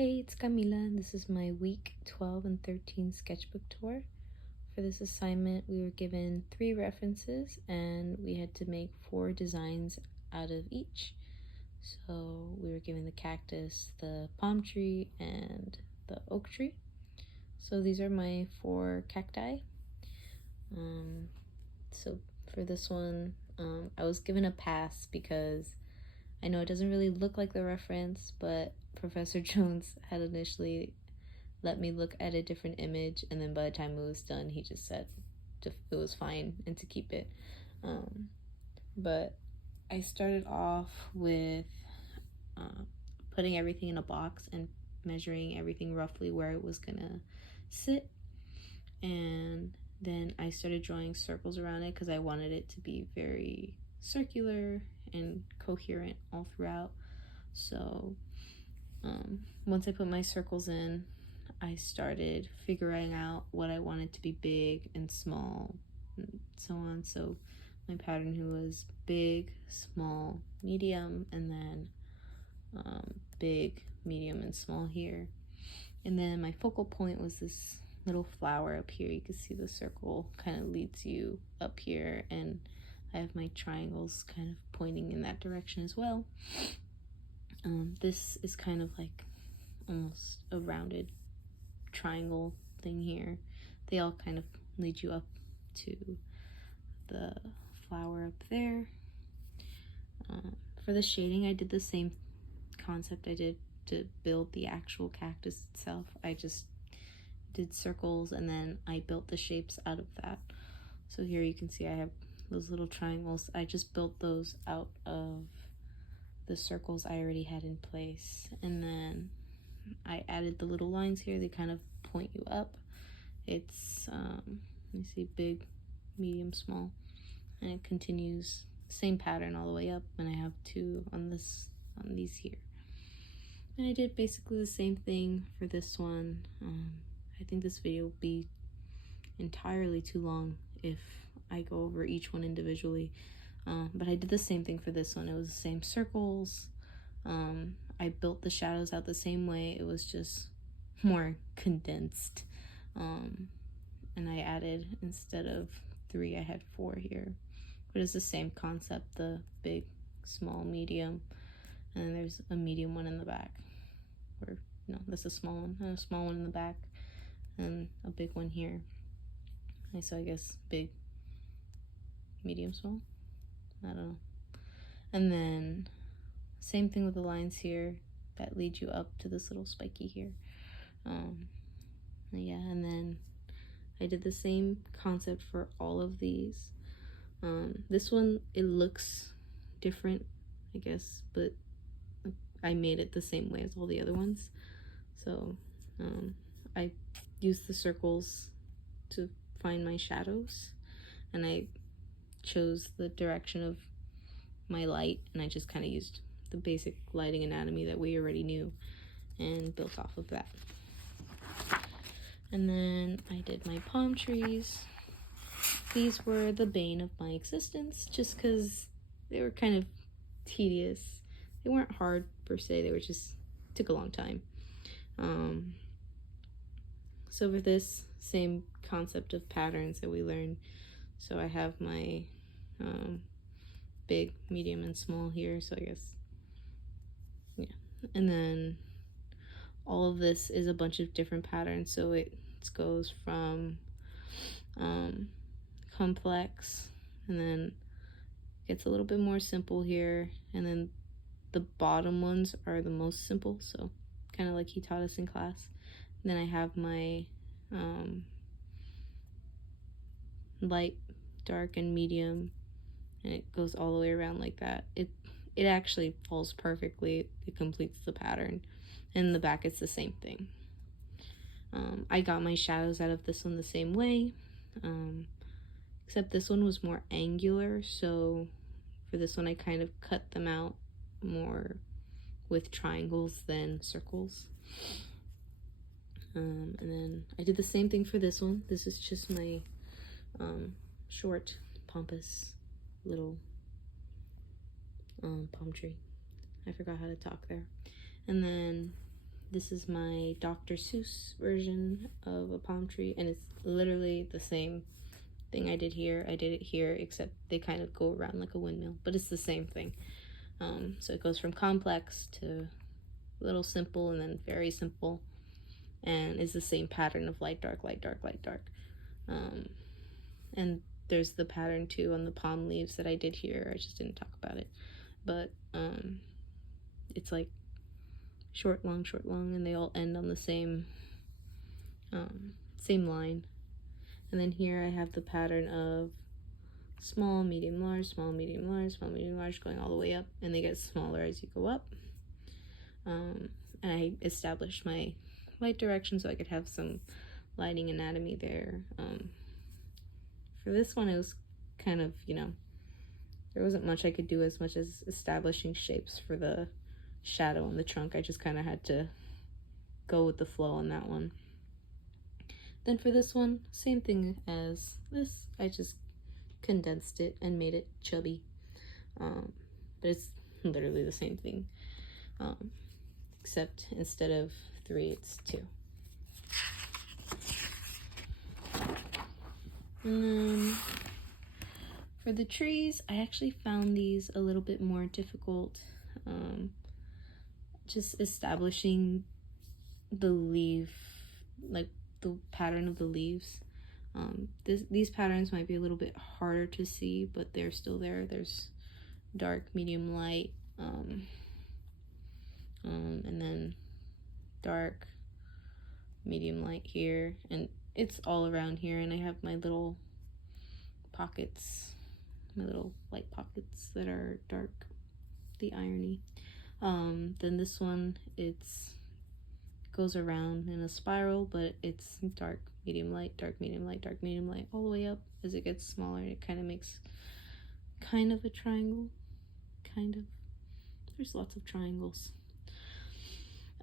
Hey, it's Camila, and this is my week 12 and 13 sketchbook tour. For this assignment, we were given 3 references and we had to make 4 designs out of each. So we were given the cactus, the palm tree, and the oak tree. So these are my 4 cacti. So for this one, I was given a pass because I know it doesn't really look like the reference, but Professor Jones had initially let me look at a different image, and then by the time it was done, he just said it was fine and to keep it. But I started off with putting everything in a box and measuring everything roughly where it was gonna sit, and then I started drawing circles around it because I wanted it to be very circular and coherent all throughout. So once I put my circles in, I started figuring out what I wanted to be big and small and so on. So my pattern here was big, small, medium, and then big, medium, and small here. And then my focal point was this little flower up here. You can see the circle kind of leads you up here, and I have my triangles kind of pointing in that direction as well. This is kind of like almost a rounded triangle thing here. They all kind of lead you up to the flower up there. For the shading, I did the same concept I did to build the actual cactus itself. I just did circles and then I built the shapes out of that. So here you can see I have those little triangles. I just built those out of the circles I already had in place, and then I added the little lines here. They kind of point you up. It's let me see, big, medium, small, and it continues same pattern all the way up, and I have 2 on these here. And I did basically the same thing for this one. I think this video will be entirely too long if I go over each one individually, but I did the same thing for this one. It was the same circles. I built the shadows out the same way. It was just more condensed, and I added, instead of 3, I had 4 here, but it's the same concept: the big, small, medium, and then there's a medium one in the back, or no, that's a small one, and a small one in the back, and a big one here. So I guess big, medium, small, I don't know. And then same thing with the lines here that lead you up to this little spiky here. Yeah, and then I did the same concept for all of these. This one, it looks different, I guess, but I made it the same way as all the other ones. So I used the circles to find my shadows, and I chose the direction of my light, and I just kind of used the basic lighting anatomy that we already knew and built off of that. And then I did my palm trees. These were the bane of my existence just because they were kind of tedious. They weren't hard per se, they were just took a long time. So for this, same concept of patterns that we learned. So I have my big, medium, and small here, so I guess, yeah. And then all of this is a bunch of different patterns, so it goes from complex, and then gets a little bit more simple here, and then the bottom ones are the most simple, so kind of like he taught us in class. And then I have my light, dark, and medium, and it goes all the way around like that. It actually falls perfectly. It completes the pattern. And in the back, it's the same thing. I got my shadows out of this one the same way, except this one was more angular, so for this one I kind of cut them out more with triangles than circles. And then I did the same thing for this one. This is just my short, pompous little palm tree. I forgot how to talk there. And then This is my Dr. Seuss version of a palm tree, and it's literally the same thing I did here. I did it here, except they kind of go around like a windmill, but it's the same thing. So it goes from complex to a little simple and then very simple, and is the same pattern of light, dark, light, dark, light, dark. And there's the pattern too on the palm leaves that I did here. I just didn't talk about it, but it's like short, long, and they all end on the same same line. And then here I have the pattern of small, medium, large, small, medium, large, small, medium, large, going all the way up, and they get smaller as you go up. And I established my light direction so I could have some lighting anatomy there. For this one, it was kind of, you know, there wasn't much I could do as much as establishing shapes for the shadow on the trunk. I just kind of had to go with the flow on that one. Then for this one, same thing as this. I just condensed it and made it chubby. But it's literally the same thing. Except instead of 3, it's 2. And then for the trees, I actually found these a little bit more difficult. Just establishing the leaf, like the pattern of the leaves. These patterns might be a little bit harder to see, but they're still there. There's dark, medium, light, and then dark, medium, light here, and it's all around here. And I have my little pockets, my little light pockets that are dark, the irony. Then this one, it's goes around in a spiral, but it's dark, medium, light, dark, medium, light, dark, medium, light, all the way up. As it gets smaller, it kind of makes kind of a triangle, kind of. There's lots of triangles.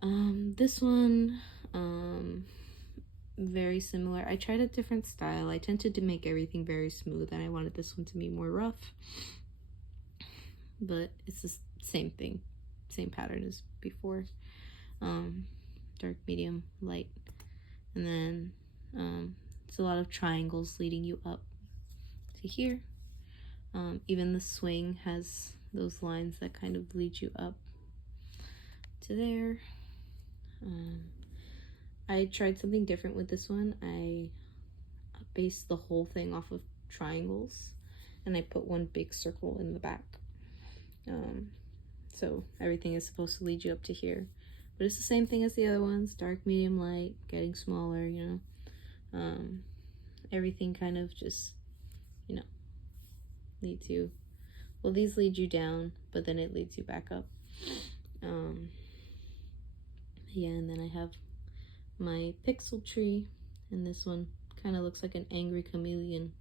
This one, very similar. I tried a different style. I tended to make everything very smooth, and I wanted this one to be more rough, but it's the same thing, same pattern as before. Dark, medium, light, and then it's a lot of triangles leading you up to here. Even the swing has those lines that kind of lead you up to there. I tried something different with this one. I based the whole thing off of triangles, and I put one big circle in the back. So everything is supposed to lead you up to here. But it's the same thing as the other ones, dark, medium, light, getting smaller, you know. Everything kind of just, you know, leads you, well, these lead you down, but then it leads you back up. Yeah, and then I have my pixel tree, and this one kind of looks like an angry chameleon.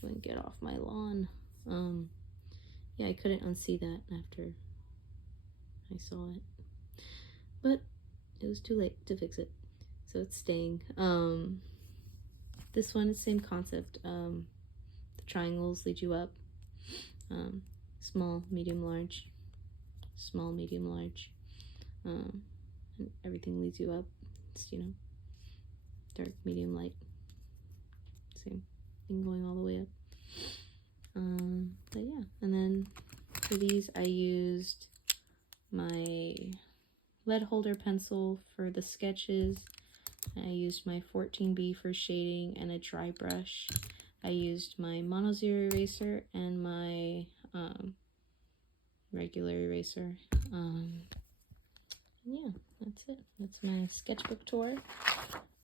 Going to get off my lawn. Yeah, I couldn't unsee that after I saw it, but it was too late to fix it, so it's staying. This one is the same concept. The triangles lead you up. Small, medium, large, small, medium, large, and everything leads you up. It's, you know, dark, medium, light, same thing going all the way up. But yeah, and then for these I used my lead holder pencil for the sketches. I used my 14B for shading and a dry brush. I used my mono zero eraser and my regular eraser. Yeah, that's it. That's my sketchbook tour.